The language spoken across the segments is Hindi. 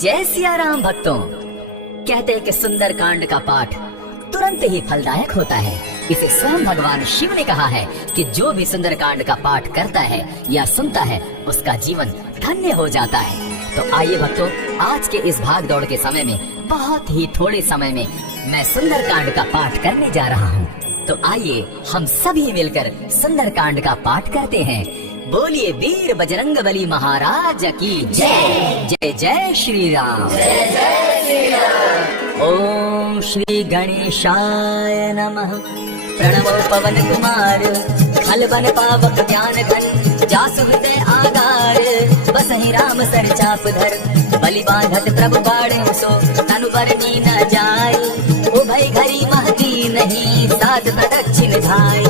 जय सिया राम भक्तों। कहते हैं कि सुंदर कांड का पाठ तुरंत ही फलदायक होता है। इसे स्वयं भगवान शिव ने कहा है कि जो भी सुंदर कांड का पाठ करता है या सुनता है उसका जीवन धन्य हो जाता है। तो आइए भक्तों, आज के इस भाग दौड़ के समय में बहुत ही थोड़े समय में मैं सुंदर कांड का पाठ करने जा रहा हूँ। तो आइए हम सभी मिलकर सुंदर कांड का पाठ करते हैं। बोलिए वीर बजरंगबली महाराज की जय। जय जय श्री राम। जय जय श्री राम। ओम श्री गणेशाय नमः। प्रणवो पवन कुमार खल बन पावक ज्ञान घन जासु हृदय आगार बसहि राम सर चाप धर बलि बांधत प्रभु बाढ़ सो तनु बरनी न जाय उभय घरी महती नहीं साध दक्षिण धाय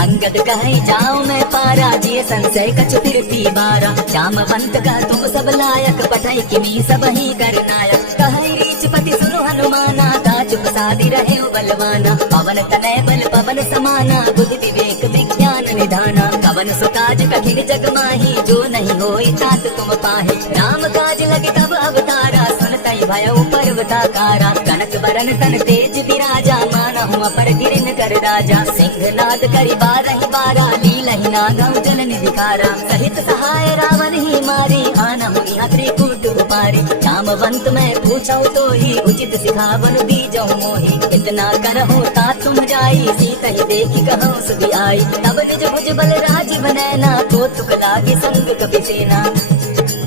अंगद कहे जाओ मैं पारा जिय संशय कछ फिर पी बारा जामवंत का तुम सब लायक पठई किमी सब ही कर नायक कहे रीच पति सुनो हनुमाना दाच प्रसादी रहे बलवाना पवन तनय बल पवन समाना बुद्धि विवेक विज्ञान निधाना कवन सुकाज कठिन जग माही जो नहीं होई तात तुम पाहे राम काज लगे तब अवतारा सुनतई भयउ पर्वताकारा कनक बरन तन तेज विराजा माना हुआ पर गिरन कर राजा सिंहनाद करि बारहि बारा लीलहि नागौ जल निधिकारा सहित सहाय रावण ही मारे आना हुई त्रिकूट उपारी जामवंत मैं पूछौ तो ही उचित सिखावन दीजौ मोहि इतना करहु ता तुम जाई सीता ही देखी कहूँ सुबी आई तब निज भुज बल राज बनैना तो तुक लागे संग कपिसेना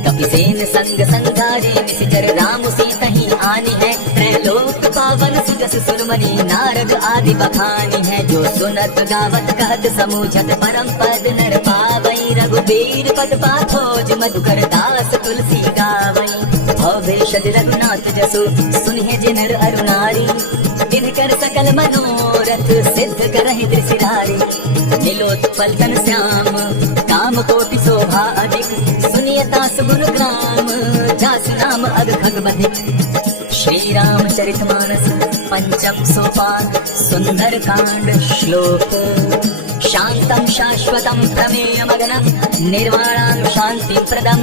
कपिसेन संग संघारे निशिचर राम सीता ही आनी है त्रैलोक पावन सुजस सुरमणि नारद आदि बखानी है जो सुनत गावत कहत समूझत परम पद नर पावई रघुबीर पद पाथोज मधुकर दास तुलसी गावई भवेशज रघुनाथ जसु सुनिए जिनर अरुणारी दिनकर सकल मनोरथ सिद्ध करहि त्रिशिरारी नीलोत्पल तन श्याम काम कोटि शोभा अधिक सुनिए तास गुण ग्राम जास नाम अग खगबधिक श्री राम चरितमानस पंचम सोपान सुंदर कांड श्लोक शांतम शाश्वतम प्रमेय मगन निर्वाणां शांति प्रदम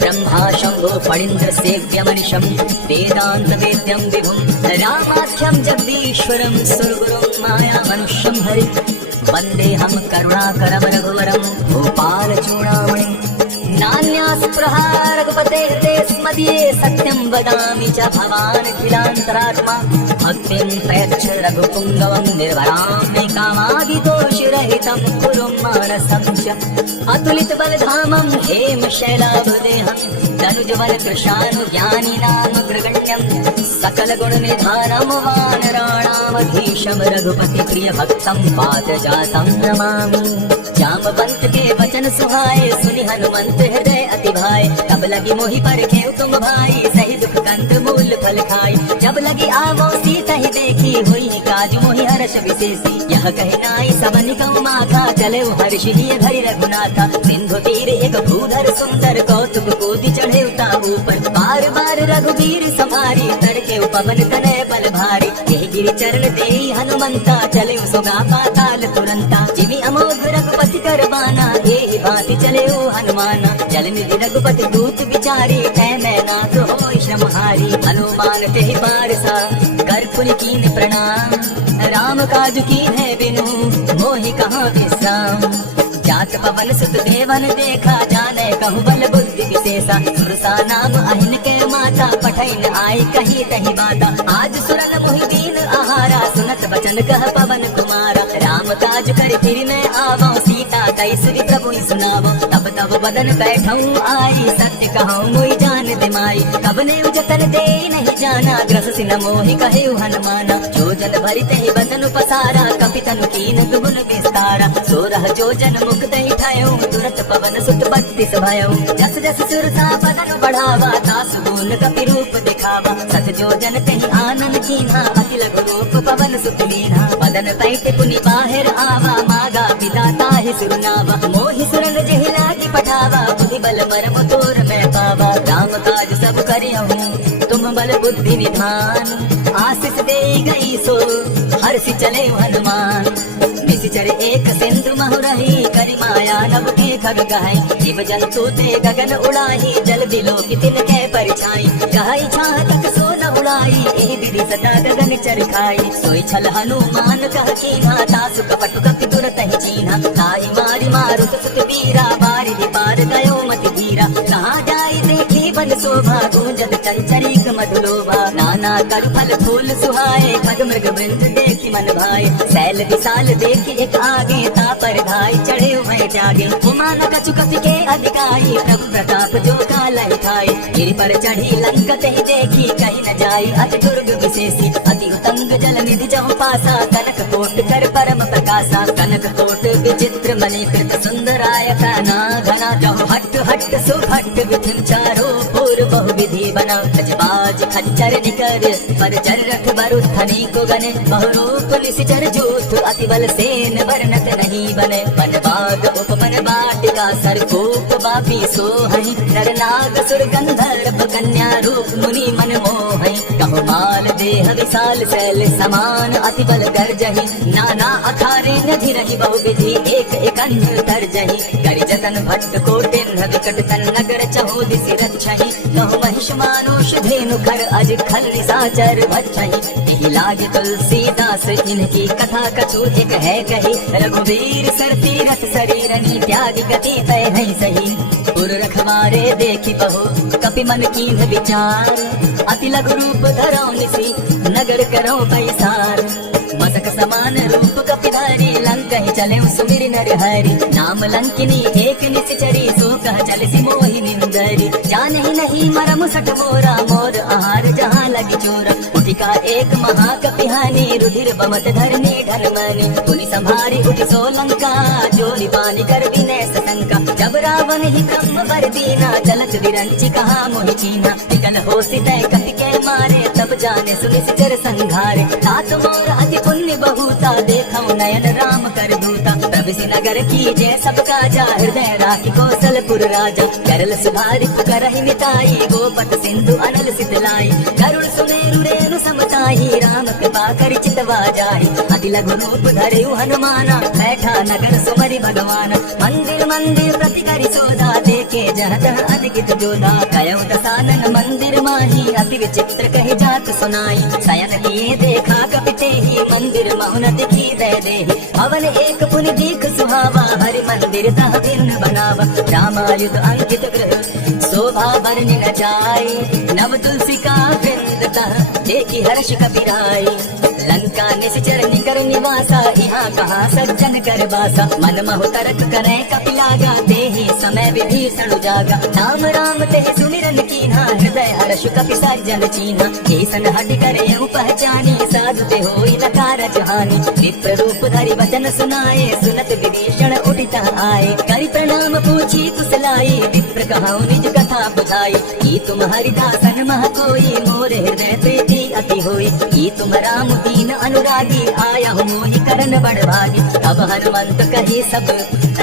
ब्रह्मा शंभो फणीन्द्र सेव्य मनिषम वेदांत वेद्यम विभुम रामाख्यम जगदीश्वरम सुरगुरुम माया मनुष्यम हरि वंदे हम करुणाकरम रघुवरम भोपाल चूड़ामणि नान्यास प्रहार रघुपते ते स्मदीये सत्यं वदामि च भवान् खिलान्तरात्मा भक्तिं प्रयच्छ रघुपुङ्गवं निर्भरां मे कामादिदोषरहितं कुरु मानसं च अतुलित बलधामं हेम शैलाभदेहं तनुजबल कृशानुज्ञानिनामग्रगण्यं सकल गुण निधानं वानराणामधीशं रघुपति प्रिय भक्तं पादजातं नमामि जामवंत के वचन सुहाए सुनि हनुमंत हृदय अति भाई तब लगी मोहि पर खेव तुम भाई सही दुख कंद मूल फल खाई जब लगी आवो सीता ही देखी हुई काज मोहि हर्ष विशेषी यह कही नाई सबन कौ माथा चले हर्ष ही धरि रघुनाथा सिंधु तीर एक भूधर सुंदर कौतुक कूदि चढ़े उता ऊपर बार बार रघुवीर समारी तड़के पवन तनय बल भारी यही गिरि चरण दे हनुमंता चले सुगा पाताल तुरंता जिमि अमोघ रघुपति करवाना यही भांति चले ओ हनुमाना जल निधि रघुपति दूत विचारी तै मैं नाथ होय श्रमहारी हनुमान ते पारसा कर पुनि कीन प्रणाम राम काज कीन है बिनु मोहि कहाँ विश्राम जात पवन सुत देवन देखा जाने कहु बल बुद्धि विशेषा सुरसा नाम अहिन के माता पठैन आई कही तही बाता आज सुरन मोहि दीन आहारा सुनत बचन कह पवन कुमारा राम काज कर फिर मैं आवो सीता कैसरी प्रभु सुनावो तब तब बदन बैठऊ आई सत्य कहूँ मोहि जान दिमाई कब ने जतन दे नहीं जाना ग्रस सिन मोहि कहे हनुमाना जो जन भरि तहि बदन पसारा कपि तनु कीन गुण विस्तारा सोरह जो जन मुक्त ही ठायो तुरत पवन सुत 32 भयो जस जस सुरसा बदन बढ़ावा तास गुण कपि रूप दिखावा सत जो जन तहि आनंद कीन्हा अति लघु रूप पवन सुत लीन्हा बदन पैठ पुनि बाहिर आवा मागा पिता ताहि सुरनावा मोहि सुरन जेहि लागी पठावा बुद्धि बल परम तोर मैं पावा राम काज सब करियहूँ तुम बल बुद्धि निधान आशीष दे गई सो हर्षि चले हनुमान निशिचर एक सिंधु महु रही करि माया दानव के खग गहाई, जीव जंतु ते गगन उड़ाही, जल बिलो की तिनके परछाई, गहाई छाह तक सो न उड़ाई, एहि विधि सदा गगन चर खाई। सोई छल हनुमान कह कीन्हा, तासु कपट कपि तुरत ही चीन्हा, ताहि मारी मारुत सुत वीरा, बारिधि पार गयो मति धीरा। कहाँ जाई देखी बन शोभा, गूंजत चंचरीक मधुलोभा, नाना कर फल फूल सुहाए, खग मृग वृंद देखी मन भाए। सैल विशाल देखी एक आगे, तापर धाई चढ़े हुए त्यागे, उमान कछु कपि के अधिकाई, प्रभु प्रताप जो कालहि खाए। गिरि पर चढ़ी लंकत ही देखी, कहीं न जाई अति दुर्ग विशेषी, अति उतंग जल निधि जहु पासा, कनक कोट कर परम प्रकाशा। कनक कोट विचित्र मणि कृत सुंदराय, काना घना जहु हट हट सुभट, विधिम चारो पूर्व बहु विधि बना। गजबाज खच्चर निकर पर चररथ बरुद्धनि को गने, बहुरूप निशिचर जूथ अति बल सेन वर्णत नहीं बने। वन बाग उपवन बाटिका सरकूप बापी सोहई, नर नाग सुर गंधर्व कन्या रूप मुनि मन मोहई। कहो माल देह विशाल शैल समान, अति बल गर्जहि, नाना अखारे नधि रही बहु विधि, एक एक अन्य तरजहि। करि जतन भट्ट कोटिन विकट तन नगर चहु दिसि रक्षहि, कहो महिष मानुष धेनु खर अज खल निशाचर भक्षहि। एहि लागे तुलसीदास इनकी कथा कछु एक है कही, रघुवीर सर तीरथ शरीरनि त्याग गति तय नहीं सही। पुर रखवारे देखी बहु कपि मन कीन्ह विचार, अति लघु रूप धरौ निसी नगर करौ पैसार। मसक समान रूप कपिधारी, लंकहि चले सुमिर नर हरि, नाम लंकिनी एक निश्चरी, सो कह चल सी मोहि निंदरी। जानहि नहीं मरम सठ मोरा, मोर आहार जहाँ लगी चोरा। उठिका एक महाकपिहानी, रुधिर बमत धरनी ढलमनि, पुनि संभारी उठि सो लंका, जोरि पानी कर विनय सशंका। जब रावण ही ब्रह्म वर दीना, चलत विरंचि कहा मोहि चीना। विकल होसि तय कपि के मारे, तब जाने सुनि सिचर संघारे। तात मोर अति पुण्य बहुता, देखौ नयन राम कर दूता। प्रभु नगर की जय सब काजा, हृदय राखी कौशलपुर राजा। करल सुधारि पुकारहि मिताई, गोपत सिंधु अनल सितलाई। करुण सुमेरु रेणु समताही, राम कृपा करि चितवा जाहि। अति लघु रूप धरयु हनुमाना, बैठा नगर सुमरि भगवान। मंदिर मंदिर प्रति करि सोधा, देखे जहत अतिकित जोधा। कयौ दसानन मंदिर माही, अति विचित्र कहि जात सुनाई। शयन किए देखा कपिते ही, मंदिर मौन दिखी दय देहि। भवन एक पुनि दीख सुहावा, हरि मंदिर तह भिन्न बनावा। रामायुध अंकित गृह शोभा वर्णि न जाय, नव तुलसी का वृंद तह देखी हर्ष कपिराई। लंका निश्चर निकर निवासा, यहाँ कहाँ सज्जन कर बासा। मन महु तरक करे कपिलागा, देहि समय विभीषण जागा। राम राम तेहि सुमिरन कीन्हा, हृदय हर्ष कपि सज्जन चीन्हा। ऐसन हट करे यहु पहचानी, साधु ते होई न कारज हानि। विप्र रूप धरि वचन सुनाए, सुनत विभीषण उठित आए। करि प्रणाम पूछी कुशलाई, विप्र कहौ निज कथा बुझाई। ई तुम हरिदासन मह कोई, मोर हृदय प्रीति अति होई। ई तुम राम दीन अनुरागी, आया हूँ मोहि करन बड़ भागी। अब हनुमंत कही सब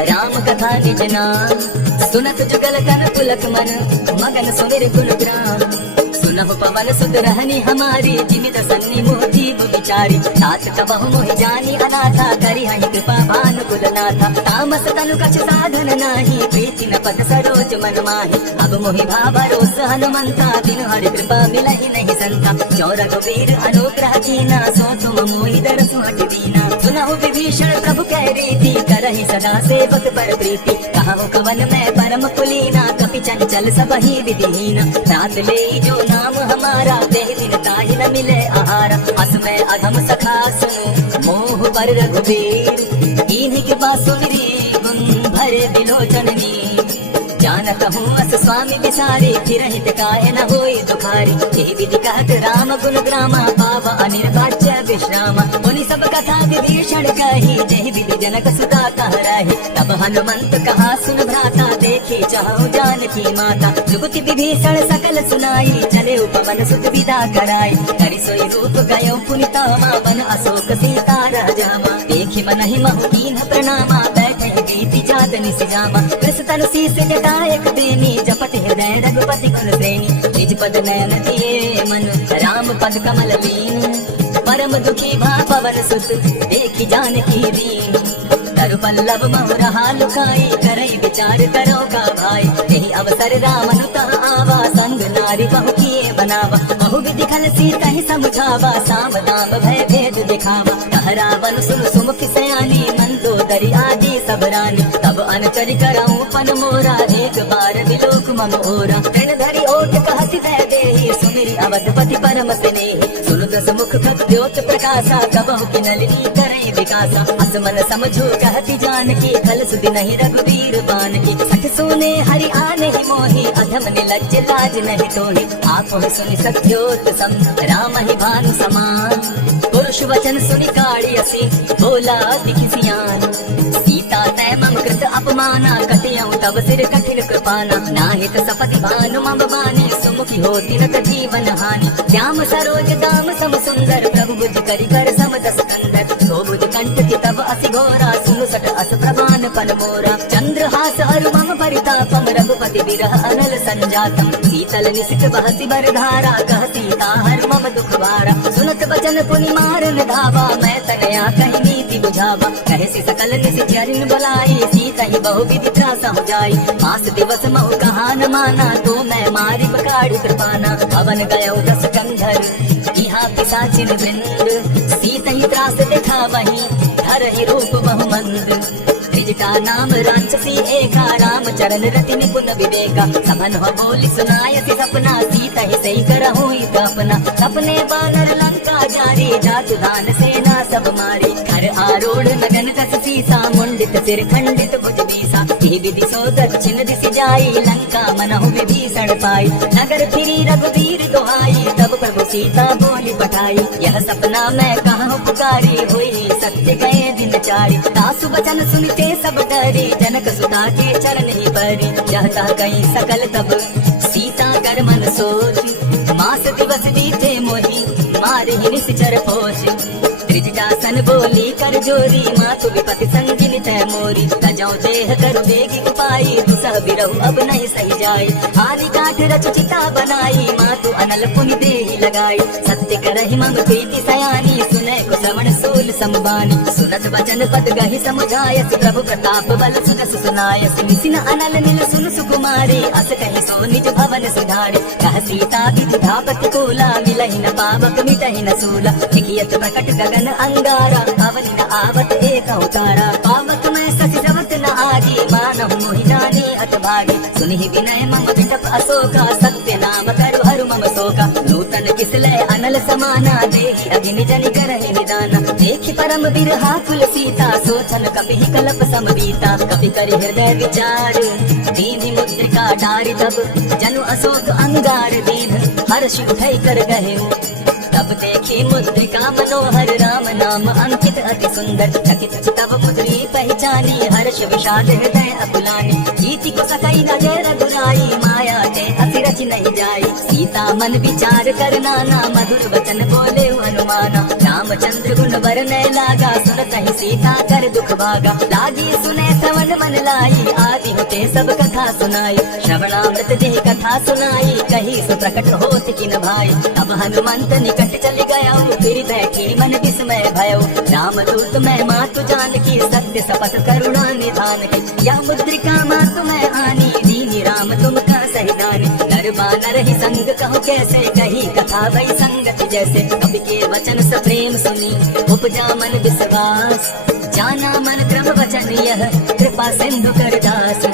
राम कथा निज नाम, सुनत जुगल तन पुलक मन, मगन सुमिर गुण ग्राम। सुनहु पवन सुत रहनी हमारी, जिमित सन्नि मोहि विचारी। तात कबहु मोहि जानी अनाथा, करि हहि कृपा भानुकुल नाथा। तामस तनु कछ साधन नाही, प्रीति न पद सरोज मन माहि। अब मोहि भावरोस हनुमंता, बिनु हरि कृपा मिलहि नहीं संता। जो रघुवीर अनुग्रह कीना, सो तुम मोहि दरसु हट दीना। सुनहु विभीषण प्रभु कह रीति, करहि सदा सेवक पर प्रीति। कहु कवन मैं परम कुलीना, कपि चंचल सबहि विधिहीना। रात ले जो नाम हमारा, देहि दिन ताहि न मिले आहारा। अस मैं अधम सखा सुनु, मोह बर रघुवीर। इन्हीं के पास सुमिरी, गुण भरे बिलोचननी। जानत हूँ अस स्वामी विसारी, फिर हित काहे न होई दुखारी। यही विधि कहत राम गुण ग्रामा, पाव अनिर्वाच्य विश्रामा। मुनि सब कथा विभीषण कही, जहि विधि जनक सुता कह रही। तब हनुमंत कहा सुन भ्राता, देखी चाहु जानकी माता। जुगति विभीषण सकल सुनाई, चले उपवन सुत विदा कराई। करि सोई रूप गयो पुनितामा, बन अशोक सीता राजामा। देखि मनहि महु कीन्ह प्रणामा, बैठे बीति जात निसिजामा। कृष तनु शीस जटायक बेनी, जपत हृदय रघुपति गुण श्रेणी। निज पद नयन दिए मन, राम पद कमल लीन। परम दुखी भा पवन सुत, देखि जानकी दीन। तरु पल्लव महु रहा लुकाई, करई विचार करो का भाई। यही अवसर रामनुता आवा, संग नारी बहु किए बनावा। बहु विधि खल सीता ही समझावा, साम दाम भय भेद दिखावा। कह रावण सुन सुमुख सयानी, मंदोदरी आदि सब रानी। तब अनचरि कराऊं पन मोरा, एक बार विलोक मम ओरा। तृण धरि ओट कहति भय देहि, सुमिरि अवधपति परम स्नेहि। सुनु दस मुख खद्योत प्रकाशा, कबहु की नलिनी करई विकासा। असमन समझो कहति जानकी, खल सुधि नहीं रघुवीर बान की। सठ सोने हरि आने ही मोहि, अधम निलज्ज लाज नहीं तोहि। आप ही सुनि सत्योत सम, राम ही भानु समान। पुरुष वचन सुनि काढ़ी असी, बोला दिखि सियान। सीता तै मम कृत अपमाना, कटियऊं तब सिर कठिन कृपाना। नाहित सपति भानु मम बानी, सुमुखी होती न जीवन हानि। श्याम सरोज दाम सम सुंदर, प्रभु बुझ करि कर सम दस कंदर। सो बुझ कंठ की तब असि घोरा, सुनु सट अस प्रमाण पन मोरा। चंद्रहास अरु मम परितापम, रघुपति विरह अनल संजातम। शीतल निशित बहसी बरधारा, कह सीता हर मम दुख भारा। सुनत वचन पुनि मारन धावा, मैं तनया कहि नीति बुझावा। कहे सी सकल निशि चरिन बुलाई, सीता ही बहु विधि त्रासा हो जाई। मास दिवस महु कहा न माना, तो मैं मारी बकाड़ी कृपाना। भवन गयो दस कंधर, यहाँ पिशाचिन वृंद। सीता ही त्रास देखा वही, धर ही रूप बहु मंद। का नाम राक्षसी एका, राम चरण रति निपुण विवेका। सबन हो बोली सुनायसी सपना, सीता ही सही करहु अपना। सपने बानर लंका जारी, जातु दान सेना सब मारी। घर आरूढ़ नगन कस सीसा, मुंडित सिर खंडित भुज बीसा। यही विधि सो दक्षिण दिशि जाई, लंका मनहु विभीषण पाई। नगर फिरी रघुवीर दुहाई, तब प्रभु सीता बोली पठाई। यह सपना मैं कहूँ पुकारी, हुई सत्य गए दिन चारी। दासु वचन सुनते सब डरी, जनक सुता के चरण ही परी। चाहता गई सकल तब सीता कर मन सोच, मास दिवस बीते मोहि, मारे ही निश्चर पोछ। त्रिजटासन बोली कर जोरी, मातु विपति संगिनी तै मोरी। तजौ देह कर बेगी उपाई, दुसह बिरहु अब नहीं सही जाई। हानि काठ रच चिता बनाई, मातु अनल पुनि देहि लगाई। सत्य करहि मम प्रीति सयानी, सुनै को श्रवण सूल समबानी। सुनत वचन पद गहि समुझायस, प्रभु प्रताप बल सुनस सुनायस। निसिन अनल नील सुन सुकुमारी, अस कहि सो निज भवन सुधारी। कह सीता विधि धापति कोला, मिलहि न पावक मिटहि न सूला। लिखियत प्रकट गगन अंगारा, अवनि न आवत एक अवतारा। पावक मैं सचि जवत न आगी, मानहु मोहि जानी अत भागी। सुनिहि विनय मम विटप अशोका, सत्य नाम करु हरु मम शोका। नूतन किसलय अनल समाना, देहि अग्नि जनि करहि निदाना। देखि परम बिरहा कुल सीता, सोचन कपिहि कलप समबीता। कपि करि हृदय विचार, दीनि मुद्रिका डारि तब। जनु अशोक अंगार दीन, हर्ष उठै कर गहे। तब देखी मुद्रिका मनोहर, राम नाम अंकित अति सुंदर। चकित तब मुद्री पहचानी, हर्ष विषाद हृदय अकुलानी। जीति को सकई न जय रघुराई, माया ते अति रच नहीं जाई। सीता मन विचार कर नाना, मधुर वचन बोले हनुमाना। रामचंद्र गुण वर्णय लागा, सुनत ही सीता कर दुख भागा। लागी सुने श्रवण मन लाई, आदि होते सब कथा सुनाई। श्रवणामृत देह कथा सुनाई, कही सो प्रकट होत किन भाई। अब हनुमंत निकट चल गया, फिर बैठी मन विस्मय भयो। राम दूत मैं मातु जानकी, सत्य शपथ करुणा निधान की। यह मुद्रिका मातु मैं आनी, दीनी राम तुम का सही दानी। नर बानर ही संग कहो कैसे, कही कथा वही संगति जैसे। कवि के वचन स प्रेम सुनी, उपजा मन विश्वास। जाना मन क्रम वचन यह, कृपा सिंधु कर दास।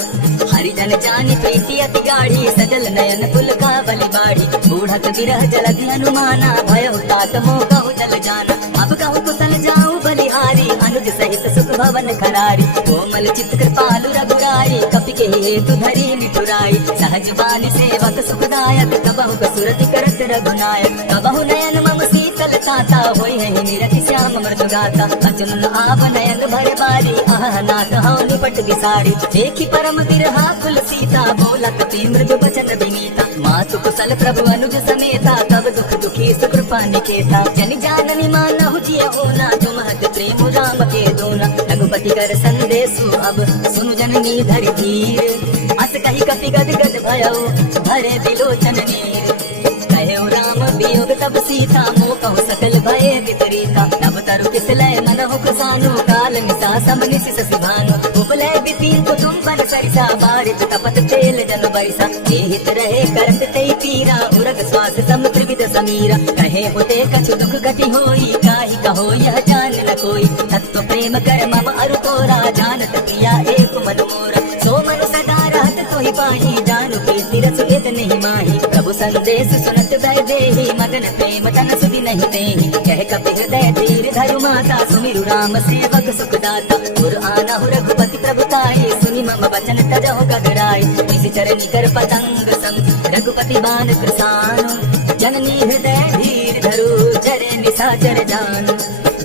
हरिजन जानी प्रीति अति गाढ़ी, सजल नयन पुल का बलि बाढ़ी। बूढ़त विरह जलधि हनुमाना, भयो तात मोह कहु जल जाना। अब कहु कुशल जाऊं बलिहारी, अनुज सहित सुख भवन खरारी। कोमल चित कृपालु रघुराई, कपि के हेतु धरी मिठुराई। सहज बानी सेवक सुखदायक, कबहु कसुरति करत रघुनायक। कबहु नयन मम शीतल ताता, होय है निरति श्याम मृदु गाता। अचुन आव नयन भर बारी, आह नाथ हौ निपट विसारी। देखी परम बिरहा कुल सीता, बोला कपि मृदु वचन विनीता। मातु कुशल प्रभु अनुज समेता, तब दुख दुखी सुकृपा निकेता। जनि जाननि मानहु जिय होना, तुम हत प्रेम राम के दोना। रघुपति कर संदेशु अब, सुनु जननी धरि धीर। अस कहि कपि गद गद भयो, भरे बिलोचन नीर। कहे राम वियोग तब सीता, मोह कहु सकल भय विपरीता। तब तरु किसलय मन हो कसानो काल निसा समनि सिस भानु उपले बितीन को तुम बन सरिसा बारित तपत तेल जन बरिसा हित रहे करत ते पीरा उरग श्वास समुद्र विद समीरा कहे होते कछु दुख गति होई काहि कहो यह जान न कोई तत्व प्रेम कर मम अरु तोरा जानत प्रिया एक मन मोरा सो मन सदा रहत तोहि पाही जानु कीर्ति रस वेद नहीं माही प्रभु संदेश सुनत भय देहि मगन प्रेम तन सुधि नहीं देहि कह कपि हृदय धीर धरु माता सुमिरु राम सेवक सुख दाता गुर आना हो रघुपति प्रभुताई सुनि मम वचन तजहु गगराई इसी चरनी कर पतंग संग रघुपति बान कृसानु जननी हृदय धीर धरु चरे निशाचर जान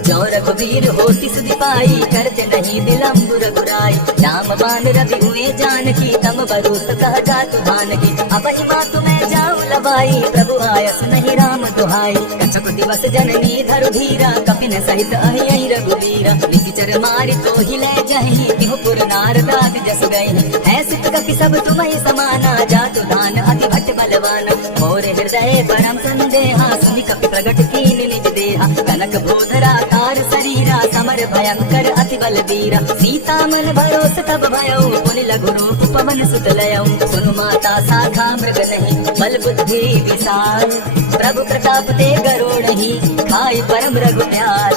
जो रघुवीर होती सुधि पाई करते नहीं विलम्ब रघुराई राम बान रवि हुए जानकी तम बरूत कह जातु भानकी अब ही मातु मैं जाऊं लबाई प्रभु आयस नहीं राम दुहाई कछक दिवस जननी धरु धीरा कपिन सहित अहि रघुवीरा निशिचर मारि तो ही ले जहि तिहु पुर नारदाग जस गई ऐसे कपि सब तुम्हि समाना जातु दान अति भट्ट बलवान मोर हृदय परम संदेहा सुनि कपि प्रगट कीन निज देहा कनक भूधरा कार शरीरा समर भयंकर अति बल वीरा सीता मन भरोस तब भयो पुनि लघु रूप पवन सुत लयौ सुनु माता साखा मृग नहीं बल बुद्धि विशाल प्रभु प्रताप ते गरुड़हि खाई परम रघुत्याल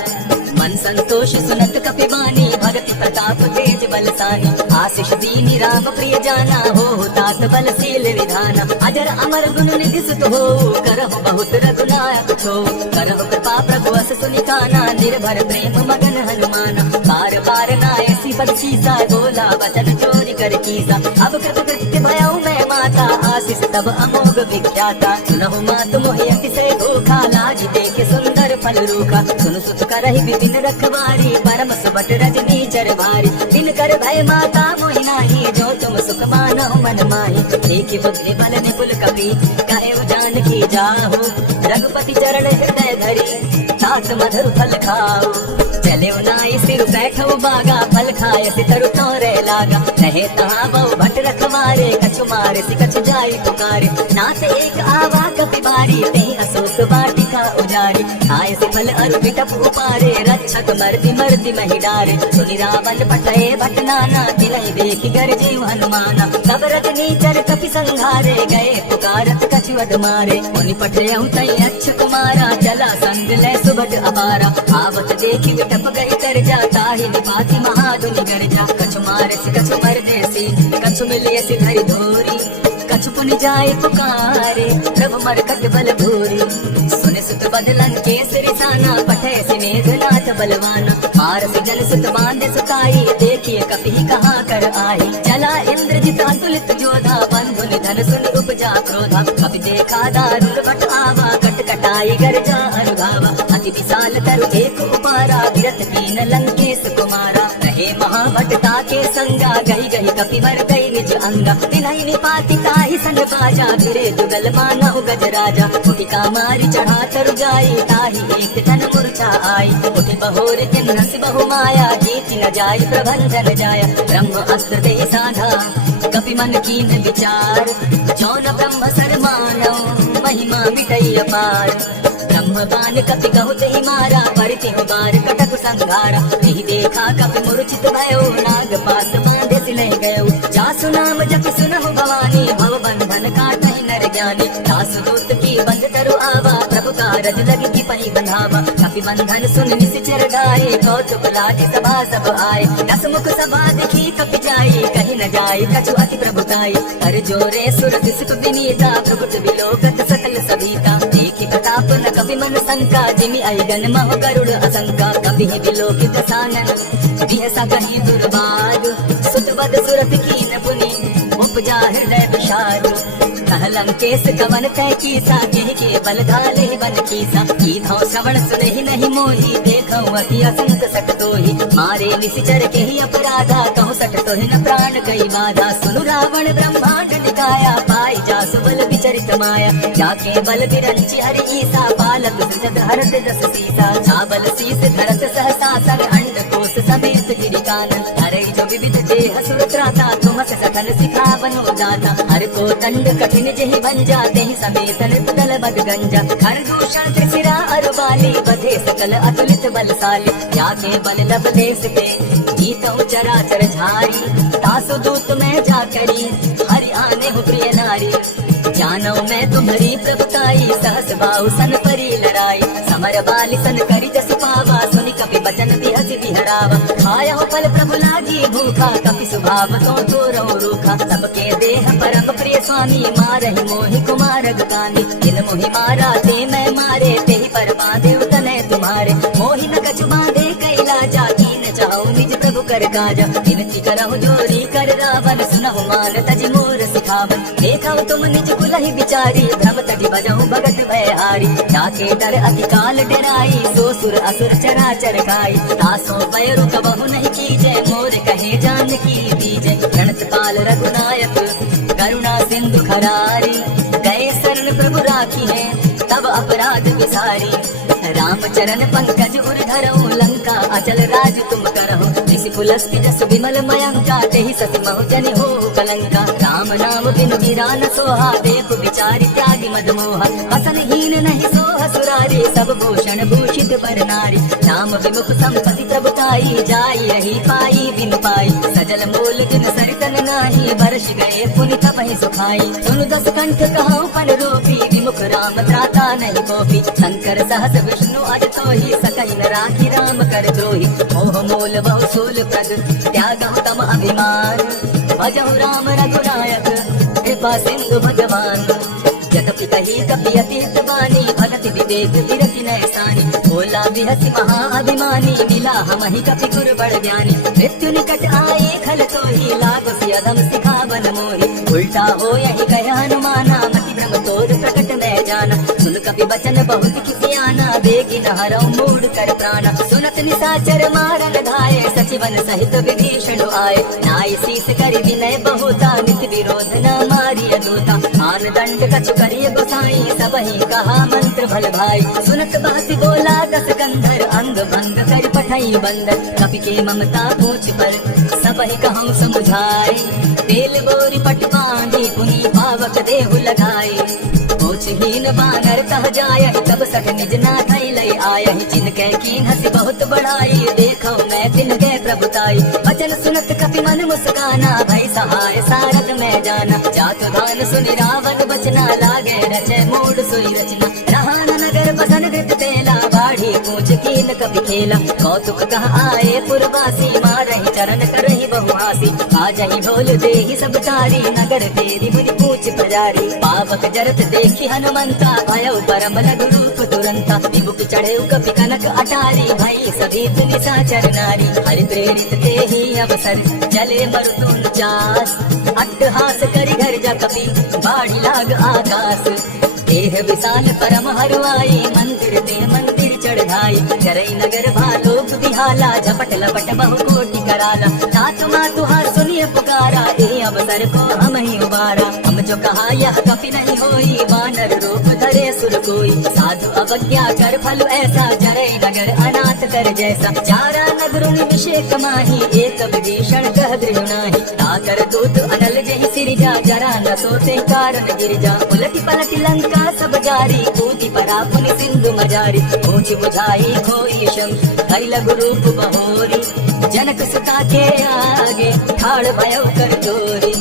मन संतोष सुनत कपिवानी भगति प्रताप तेज बलसानी आशीष दीनी राम प्रिय जाना हो तात बलशील विधाना अजर अमर गुण निधि सुत हो करहु बहुत रघुनायक छो करहु कृपा प्रभु अस सुनिकाना निर्भर प्रेम मगन हनुमाना बार बार नायसी पद सीसा बोला वचन चोरी कर कीसा अब कृत कृत्य भयउ मैं माता आशीष तब अमोघ विख्याता सुनहु मात मोहि अतिशय धोखा लाज देखे सुंदर फल रूखा सुन सुत करहि बिपिन रखवारी परम सुबट रजनी चर भारी दिन कर भय माता मोहि नाही जो तुम सुख मानो मन माही एक बुद्धि बल निपुल कपि कहे जानकी जाहु रघुपति चरण हृदय धरी तात मधुर फल खाओ चले नाई सिर बैठो बागा फल खाए सितरु तोरे लागा रहे तहाँ बहु भट रखवारे कछु मारे सि कछु जाई पुकारे नाथ एक आवा कपि बारी ते अशोक वाटिका उजारी आय से फल अरु बिटप उपारे रक्षक मर्दि मर्दि महि डारे सुनि रावण पठये भट नाना तिलहि देखि गरजे हनुमाना तब रजनी चर कपि संघारे गए पुकारत कछु अध मारे मुनि पठयउ तई अच्छ कुमारा चला संग ले सुबट अपारा आवत देखि विटप गई कर जाता ही निपाति महाधुनि गरजा कछु मारसी कछु मरदेसी कछु मिलियसी धरि धोरी कछु पुनि जाय पुकारे प्रभु मरकट बल भूरी सुनि सुत बदलन केसरी साना पठे सि मेघनाथ बलवाना मारसी जन सुत बांधे सुताई देखिए कपि कहाँ कर आई चला इंद्रजित अतुलित जोधा बंधु निधन सुनि उपजा क्रोधा कपि देखा दारुण भट आवा कट कटाई गरजा अनुभावा अति विशाल तरु एक उपारा विरत कीन लंकेश कुमारा रहे महाभटता के संगा गही गही कपि मर गई निज अंगा तिलहि निपाति ताहि सन बाजा फिरे जुगल मानहु गज राजा उठि कामारी चढ़ा तरु जाई ताहि एक तन मूर्छा आई उठि बहोर किन्नस बहु माया जीति न जाई प्रबंधन जाया ब्रह्म अस्त्र दे साधा कपि मन कीन विचार जौन ब्रह्म सर मानौ महिमा मिटई अपार ब्रह्म बान कपि गहुत ही मारा परति हो बार कटक संघारा यही देखा कपि मूर्छित भयो नाग पास बांधे सिलहि गयो जासु नाम जपि सुनहु भवानी भव बंधन काटहि नर ज्ञानी दासु दूत की बंध तरु आवा प्रभु कारज लगी की पहि बंधावा कपि बंधन सुन निशिचर गाए कौतुक लागे सभा सब आए दस मुख सभा देखी कपि जाई कहीं न जाई कछु अति प्रभुताई कर जोरे सुर दिसु विनीता प्रभुत विलोकत सकल सभीता देखि प्रताप न कपि मन शंका जिमि अयगन मह गरुड़ असंका कपि विलोकित सानन बिहसा कहीं दुर्बाद सुतवद सुरत कीन पुनि उपजा हृदय विषाद लंकेश कवन तय कीसा के बल धाले बन कीसा की धौ श्रवण सुनहि नहीं मोही देखौ अति असंत सकतोहि मारे निशिचर के ही अपराधा कहु सकतोहि न प्राण कई बाधा सुनु रावण ब्रह्मांड निकाया पाई जासु बल विचरित माया जाके बल विरंचि हरि ईसा पालक सुजत हरत दस सीसा छाबल शीस धरत सहसा सर अंड कोश समेत गिरि कानन हरे जो विविध देह सुर त्राता तुम सकल सिखावनो दाता हर को दंड कठिन जहि बन जाते ही समेत निर्दल बद गंजा हर दूषण त्रिशिरा अरबाली बधे सकल अतुलित बलशाली जाके बल लब देश पे जीतऊ चराचर झारी तासु दूत में जा करी हरि आने हो प्रिय नारी जानो मैं तुम्हारी प्रभुताई सहस बाहु सन परी लड़ाई समर बाली सन करी जस पावा सुनि कपि बचन बिहस बिहरावा खाया हो फल प्रभु लागी भूखा कपि स्वभाव तो रहो रूखा सबके देह परम प्रिय स्वामी मारहि मोहि कुमार गानी इन मोहि मारा ते मैं मारे ते ही परमा देव तने तुम्हारे मोहि न कछु बांधे कैला जाकी न चाहू निज प्रभु कर काजा विनती करहु जोरी कर रावण सुनहु मान तजि मोर सिखावन देखा तुम निज कुलहि बिचारी भ्रम तजि बजहु भगत भयहारी जाके डर अति काल डराई सो सुर असुर चराचर खाई तासो पैरु कबहु नहीं कीजे मोर कहे जान की दीजे गणत पाल रघुनायक करुणा सिंधु खरारी गए शरण प्रभु राखी है तब अपराध विसारी रामचरण पंकज उर धरऊ लंका अचल राज तुम करहु ऋषि पुलस्त्य जस विमल मयंका तेहि सति महु जनि हो कलंका राम नाम बिनु गिरा न सोहा देख विचारि त्यागी मद मोहा हसन हीन नहीं सोह सुरारी सब भूषण भूषित पर नारी नाम विमुख संपत्ति प्रभुताई जाई रही पाई बिन पाई सजल मूल जिन सरितन नाही बरस गए पुनि तपहि सुखाई सुनु दस कंठ कहूँ पन रूपी विमुख राम त्राता नहीं कोपी शंकर सहस विष्णु अज तो ही सकहि न राखी राम कर द्रोही मोह मूल बहु सूल प्रद त्यागहु तम अभिमान भजहु राम रघुनायक कृपा सिंधु भगवान यद्यपि कही कपि अतीत वाणी भगति विवेक विरति नैसानी भोला बिहसि महा अभिमानी मिला हमहि कपि गुर बड़ ज्ञानी मृत्यु निकट आए खल तो ही लाग सि अधम सिखावन मोहि उल्टा हो यही कह हनुमाना मति भ्रम तोर प्रकट में जाना सुन कपि बचन बहुत किसियाना बेगी न हरऊ मूड कर प्राण सुनत निशाचर मारन धाये सचिवन सहित विभीषण आए नाय शीस करि विनय बहुता नित विरोध न मारिय दूता आन दंड कछु करिय गोसाई सबहि कहा मंत्र भल भाई सुनत बासी बोला दस कंधर अंग भंग कर पठई बंदर कपि के ममता पूछ पर सबहि कहूँ समुझाए तेल बोरी पट बांधी पुनि पावक देहु लगाए हीन बानर कह जाय तब सठ निज नाथ लय आय जिनके कीन हंसी बहुत बढ़ाई देखो मैं तिन गए प्रभुताई वचन सुनत कपि मन मुस्काना भई सहाय सारद में जाना जातु धान सुनि रावण बचना लागे रचे मूड सोई रचना रहान नगर बसन कृत तेला बाढ़ी पूछ कीन कपि खेला कौतुक कह आए पुरवासी मारहि चरण करहि बहुहासी आजहि भोल देहि सब तारी नगर तेरी बुरी पूछ प्रजारी पावक जरत देखी हनुमंता भयो परम लघु रूप तुरंता विमुख चढ़े कपि कनक अटारी भई सभी निशाचर नारी हरि प्रेरित ते ही अवसर चले मरुतुन चास अट्टहास करि घर जा कपि बाढ़ी लाग आकाश देह विशाल परम हरुआई मंदिर ते मंदिर चढ़ाई करई नगर भालो बुधिहाला झपट लपट बहु कोटि कराला तातु मातु हार सुनिए पुकारा ए अवसर को हम ही उबारा हम जो कहा यह कपि नहीं होई वानर रूप धरे सुर कोई साधु अवज्ञा कर फल ऐसा जरे नगर अनाथ कर जैसा चारा नगरों निषेक माही एक विभीषण कह गृह नाही ताकर दूत अनल जहि सिरजा जरा न सोते कारण गिरजा उलटी पलटी लंका सब जारी कूदी परा पुनि सिंधु मजारी पूछ बुझाई खोई शम हरि लघु रूप बहोरी जनक सुता के आगे ठाड़ भयो कर जोरी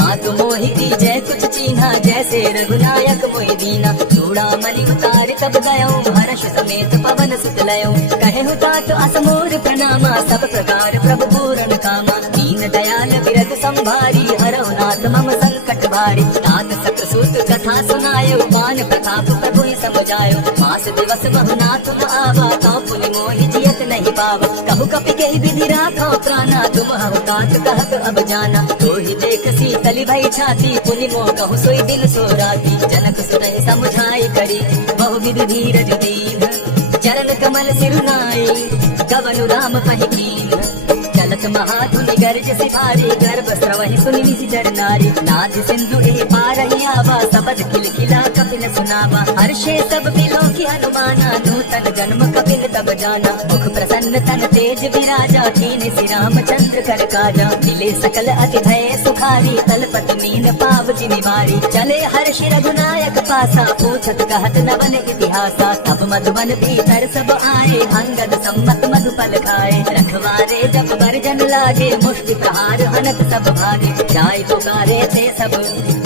मातु मोहि जय कुछ चीन्हा जैसे रघुनायक मोहि दीना चूड़ा मणि उतार तब गयो हर्ष समेत पवन सुत लयो कहे तात असमोर प्रणामा सब प्रकार प्रभु पूर्ण कामा दीन दयाल विरत संभारी हरहु नाथ मम संकट भारी तात सतसुत कथा सुनायो मान प्रताप प्रभु समुझायो मास दिवस बहु नाथ आवा तो पुनि मोहि जियत नहीं पावा कहु कपि के विधि राखो प्राणा तुम हु तात कहत अब जाना तो ही देख शीतल भई छाती पुनि मोह कहु सोई दिन सो राती जनक सुनहि समुझाई करी बहु विधि धीरज दीन चरण कमल सिरुनाई गवनु राम पहिकीन चलत महाधुनि गर्ज सिभारी गर्भ स्रवहि सुनि निशिचर नारी नाथ सिंधु ए पारहि आवा सबद खिलखिला कपिल सुनावा हर्षे सब बिलो की हनुमाना नूतन जन्म कपिल कपिन तब जाना, मुख प्रसन्न तन तेज विराजा, कीन श्री रामचंद्र कर काजा। मिले सकल अति भय सुखारी, तलपत मीन पाव जिमि मारी। चले हर्षि रघुनायक पासा, पूछत कहत नवन इतिहासा। तब मधुबन भीतर सब आए, अंगद सम्मत मधुपल खाए। रखवारे जब बरजन लागे, मुष्टि प्रहार हनत सब भागे। जाय पुकारे थे सब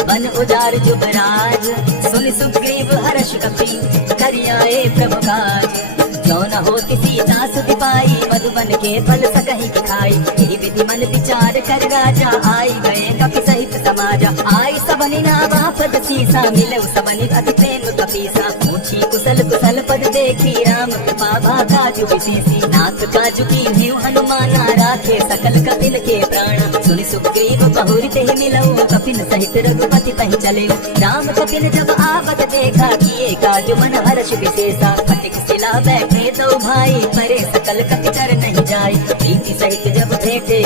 बन उजार जुबराज, सुन सुग्रीव हर्ष कपि करियाए प्रभु काज। जो न होती सीता सुधि पाई, मधुबन के फल सकहि खाई। यही विधि मन विचार कर राजा, आई गए कपि सहित समाजा। आई सबनि नावा पद सीसा, मिले सबनि अति प्रेम कपीसा। पूछी कुशल कुशल पद देखी, राम कृपा काजु विशेषी। नाथ काजु की हनुमाना, राखे सकल कपिन के प्राण। सुनि सुग्रीव बहुरी ते मिलऊ, कपिन सहित रघुपति पहि चले। राम कपिन जब आवत देखा, किए काजु मन हर्ष विशेषा। फटिक सिला बैठे दो भाई, परे सकल कपि चर नहीं जाई। प्रीति सहित जब भेटे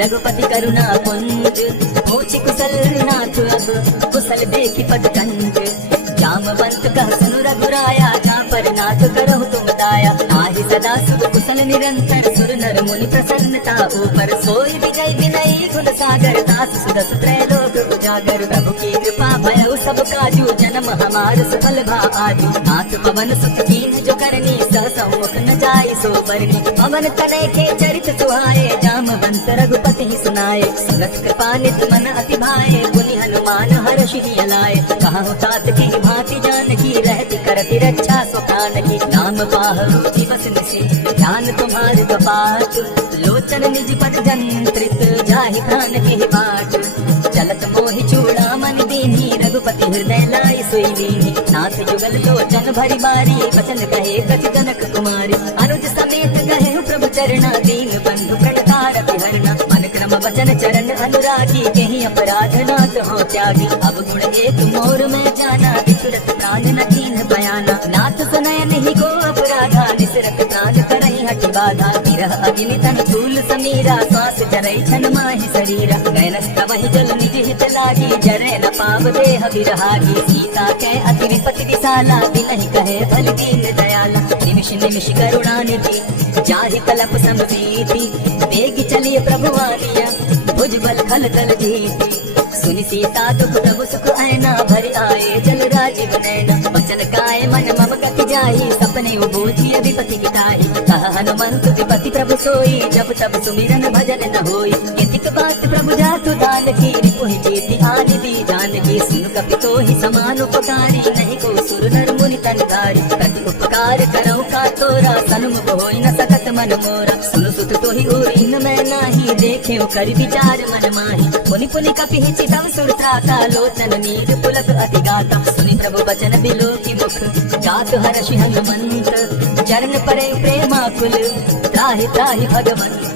रघुपति करुणा कुंज, पूछी कुशल नाथ अब कुशल देखी पद कंज। जामवंत कह सुनु रघुराया, जा पर नाथ करहु तुम दाया। आहि सदा सुख कुशल निरंतर, सुर नर मुनि प्रसन्नता ऊपर। सोई विजय विनयी गुण सागर, दास सुदस त्रैलोक उजागर। प्रभु की कृपा भयउ सब काजू, जन्म हमार सफल भा आजू। नाथ पवन सुत कीन जो करनी, सहसा मुख न जाय सो बरनी। पवन तनय के चरित सुहाए, जामवंत रघुपति ही सुनाए। सुनत कृपा निधि मन अति भाए, गुनि हनुमान हर्षि लाए। कहाहु तात की भांति जानकी, रहति करति रक्षा स्वप्रान की। नाम पाहु दिवस निशि, ध्यान तुम्हारे कपाट। लोचन निज पद जंत्रित, जाहि प्राण के बाट। चलत मोहि चूड़ामन दीन्ही, रघुपति हृदय लाई सोई लीन्ही। नाथ जुगल लोचन भरि बारी, बचन कहे कछ जनक कुमारी। अनुज समेत कहे प्रभु चरणा, दीन बंधु प्रणतारति हरना। मन क्रम वचन चरण अनुरागी, कहीं अपराध नाथ हो त्यागी। अब गुण एक मोर में जाना, विचरत प्राण न कीन बयाना। नाथ सुनय नहीं को अपराधा, निसरत प्राण करहि हठि बाधा। विरह अग्नि तन धूल समीरा, श्वास चरई छन माहि शरीरा। गैनस तवहि जल निज हित लागी, जरै न पाव देह विरहागी। सीता कै अति विपति विशाला, बिनहि कहे भल दीन दयाला। निमिष निमिष करुणा निधि, जाहि कलप समसीति। बेग चलिए प्रभु आलिया, भुज बल खल तल जीति। सुनि सीता दुख प्रभु सुख ऐना, भरि आए जल राजीव नैना। वचन काय मन मम गति जाहि, सपने उबूझि अधिपति किताहि। कह हनुमंत विपति प्रभु सोई, जब तब सुमिरन भजन न होई। यतिक बात प्रभु जातु दान की, रिपुहि जीति आनि दी जानकी। सुन कपि तोहि समान उपकारी, नहीं को सुर नर मुनि तनधारी। प्रति उपकार करहु का तोरा, सन्मुख होई न सकत मन मोरा। सुन सुत तोहि उरीन मैं नाही, देखे कर विचार मन माही। पुनि पुनि कपि हिचि तव सुर त्राता, लोचन नीर पुलक अति गाता। सुनि प्रभु वचन बिलो की मुख, जात हर्षि हनुमंत। चरण परे प्रेमाकुल, त्राहि त्राहि भगवंत।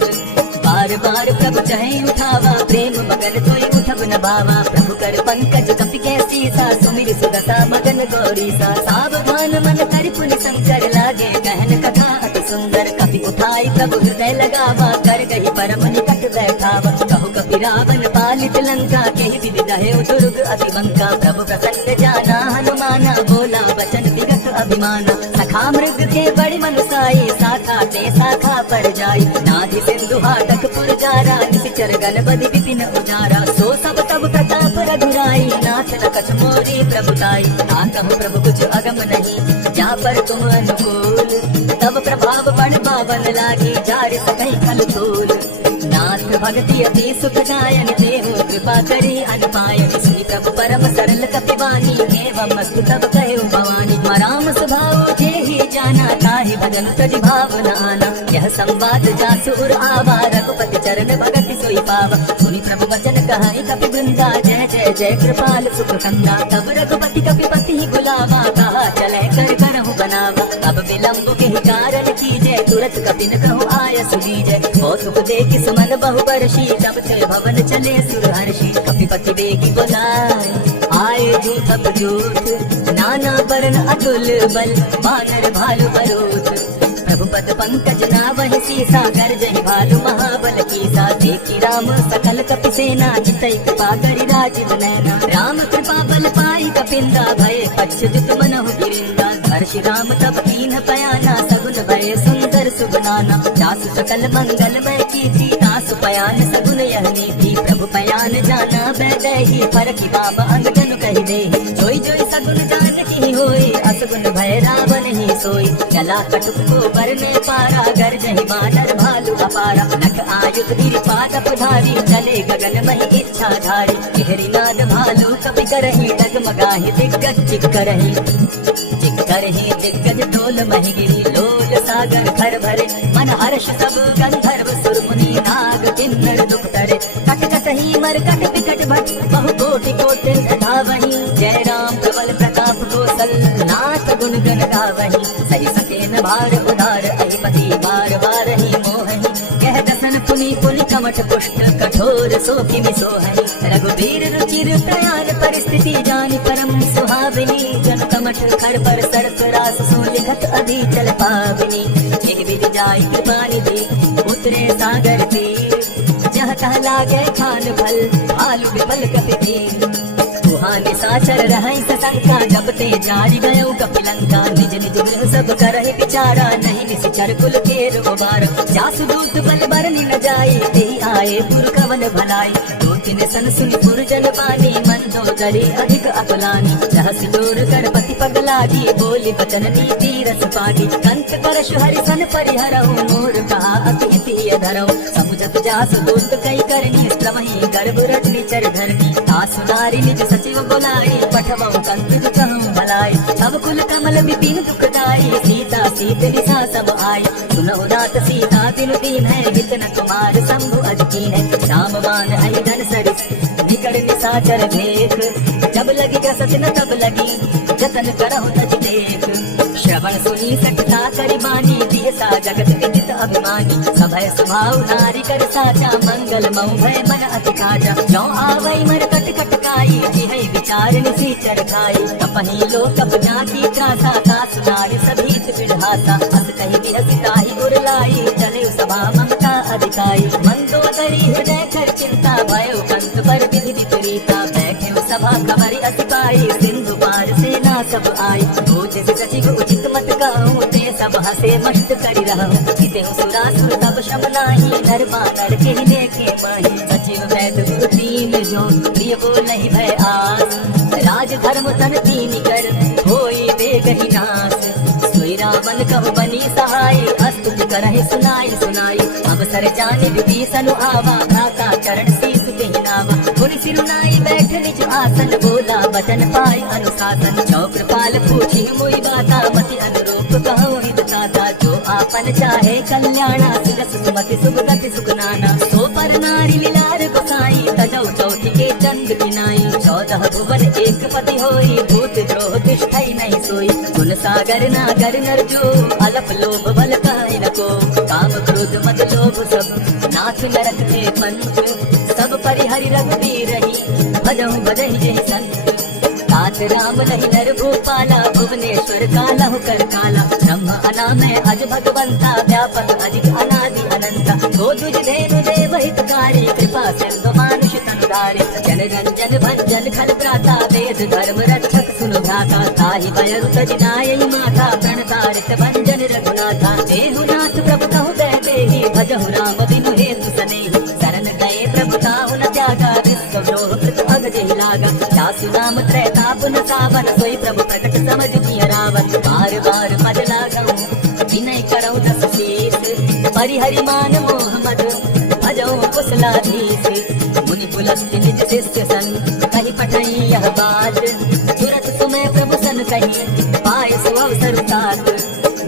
बार बार प्रभु चहे उठावा, प्रेम मगन तोय उठब न भावा। प्रभु कर पंकज कपि कै सीसा, सुमिर सुदसा मगन गौरीसा। सावधान मन कर पुनि शंकर, लागे गहन कथा अति सुंदर। कपि उठाई प्रभु हृदय लगावा, कर गही परम निकट बैठावा। कहु कपि रावण पालित लंका, केहि विधि दहे दुर्ग अति बंका। प्रभु प्रसन्न जाना हनुमाना, बोला वचन विगत अभिमाना। सखा मृग के बड़ि मनुसाई, शाखा ते शाखा पर जाई। नाधि सिंधु हाटक पुरजारा, निशिचर गणपति विपिन उजारा। सो सब तब प्रताप रघुराई, नाथ न कछ मोरी प्रभुताई। ताकहु प्रभु कुछ अगम नहीं, जा पर तुम अनुकूल। तब प्रभाव बड़ पावन लागी, जार सकहि खल तोल। नाथ भगति अति सुखदायन, देहु कृपा करी अनुपायन। सुनि प्रभु परम सरल कपिवानी, एवं मस्तु तब कहे भवानी। राम स्वभाव जेहि जाना, ताहि भजन तज भावना आना। यह संवाद जासु उर आवा, रघुपति चरण भगति सोई पावा। सुनि प्रभु वचन कहाई कपि वृंदा, जय जय जय कृपाल सुख कंदा। तब रघुपति कपिपति बुलावा, कहा चले कर करहु बनावा। अब विलंब के कारण कीजय, तुरत कपिन कहु आय सुनीजय। कौतुक देखि सुमन बहु बरसी, तब ते भवन चले सुर हर्षि। कपिपति बेगी बोलाए, आए जूथप जूथ। नाना वरण अतुल बल, बानर भालु बरूथ। प्रभु पद पंकज नावहि सीसा, गर्जहि भालु महाबल कीसा। देखि राम सकल कपि सेना, जितै कृपा करि राजीव नैना। राम कृपा बल पाई कपिंदा, भय पच्छ जुत मनहु गिरिंदा। हर्ष राम तब कीन पयाना सगुन भय सुंदर सुगनाना जासु सकल मंगलमय कीर्ति तासु पयान सगुन यह नीति प्रभु पयान जाना बैदही फरकी बाब अंग जनु कहि दे जोई जोई सगुन जान की होई असगुन भय रावण ही सोई चला कटुक को बरने पारा गर जहि बानर भालू अपारा नख आयुध गिरिपाद पधारी चले गगन मही इच्छा धारी केहरी नाद भालू कपि करही डगमगाहि दिग्गज चिक्करही दिग्गज डोल मही गिरी लोल सागर खर भरे मन हर्ष सब गंधर्व सुर मुनि नाग किन्नर दुख तरे कट कटही मर कट विकट भट बहु कोटि कोटि धावही जय राम प्रबल प्रताप कौशल नाथ गुण गण गावही सही सकेन भार उदार अधिपति बार बार ही मोहही कह दसन पुनि पुनि कमठ पुष्ट कठोर सो किमि सोहनी रघुबीर रुचिर प्रयान परिस्थिति जानि परम सुहाविनी जन कमठ खर पर सरस रास सो लिखत अभी चल पाविनी एक विधि जाय कृपा निधि उतरे सागर तीर जहाँ तहाँ लागे खान फल आलू विफल कपि निसाचर रहै सशंका जब ते जारी गयो कपिलंका निज निज गृह सब करहि विचारा नहीं निश्चर कुल केर उबार जासु दूत बल बरनि न जाई ते आए पुर कवन भलाई दो तीन सन सुनि पुरजन पानी मंदो दरी अधिक अकुलानी रहस्य दूर कर पति पगलागी बोली बचन नीति रस पागी कंत परश हरि सन परिहरऊ मोर कहा अति इति धरऊ समुझत जासु दूत कई करनी श्रमहि गर्भ रजनी चर धरनी तासु नारी निज सचिव बोलाई पठवऊ कंत कहूँ भलाई सब कुल कमल विपिन दुखदाई सीता सीत निशा सब आई सुनहु नाथ सीता दिनु दीन है हित न कुमार शंभु अजकीन है रामवान है धन सरिस निकट निशाचर भेख जब लगी ग्रसत न तब लगी जतन करहु तज देख श्रवण सुनी सकता करि बानी दियसा जगत विदित अभिमानी सभय स्वभाव नारी कर साचा मंगल मऊ भय मन अति काजा जो आवई मर कट कटकाई जिहै विचार निसीचर खाई अपही लोक अपना की त्रासा तासु नारी सभीत विढ़ासा अस कहि बिहसिताहि उरलाई चले सभा ममता अधिकाई मंदोदरी हृदय कर चिंता भयो कंत पर विधि विपरीता बैठे सभा कमरि असिपाई सिंधु पार सेना सब आई भोज से सचिव उचित मत कहूँ ते सब हसे मस्त करि रहूँ इते सुरासुर तब शम नाही नर बानर के लेके माही सचिव वैद गुरु तीन जो प्रिय बोलहि भय आस राज धर्म तन तीन कर होई बेगहि नाश सोई रावण कहु बनी सहाय अस्तुति करहि सुनाई सुनाई अवसर जाने विभीषण आवा भ्राता चरण शीस देहि नावा मुनि सिरुनाई बैठ निज आसन बोला बचन पाई अनुशासन चौकृपाल पूछी मुई बाता मति अनुरूप कहूँ हित ताता जो आपन चाहे कल्याणा सिरस सुमति सुगति सुगनाना सो पर नारी लीलार गोसाई तजौ चौथी के चंद किनाई 14 भुवन एक पति होई भूत द्रोह तिष्ठै नहीं सोई गुण सागर नागर नर जो अलप लोभ बल कहि न को काम क्रोध मद लोभ सब नाथ नरक थे पंच सब परिहरि रघुबीर रही भजहु भजहि जहि संत तात राम नहीं नर भूपाला भुवनेश्वर कालहु कर काला ब्रह्म अनामय अज भगवंता व्यापक अधिक अनादि अनंता गो तुझ धेनु देव हितकारी कृपा सिंधु मानुष तनुधारी जन रंजन भंजन खल प्राता वेद धर्म रक्षक सुनु भ्राता ताहि भयरु तजिनाय माता प्रणतारित भंजन रघुनाथा देहुनाथ प्रभु कहु दय देहि भजहु राम बिनु हेतु सनेहि शरण गए प्रभु ताहु न त्यागा विश्व द्रोह कृत अग जहि लागा जासु नाम त्रैताप न सावन सोई प्रभु प्रकट समझ जिय रावण बार बार पद लागऊ विनय करऊ दस शीस परिहरि मान मोह मद भजऊ कुशलाधीश मुनि पुलस्त्य निज शिष्य सन कहि पठई यह बात तुरत सुमय प्रभु सन कहि पाय सो अवसर तात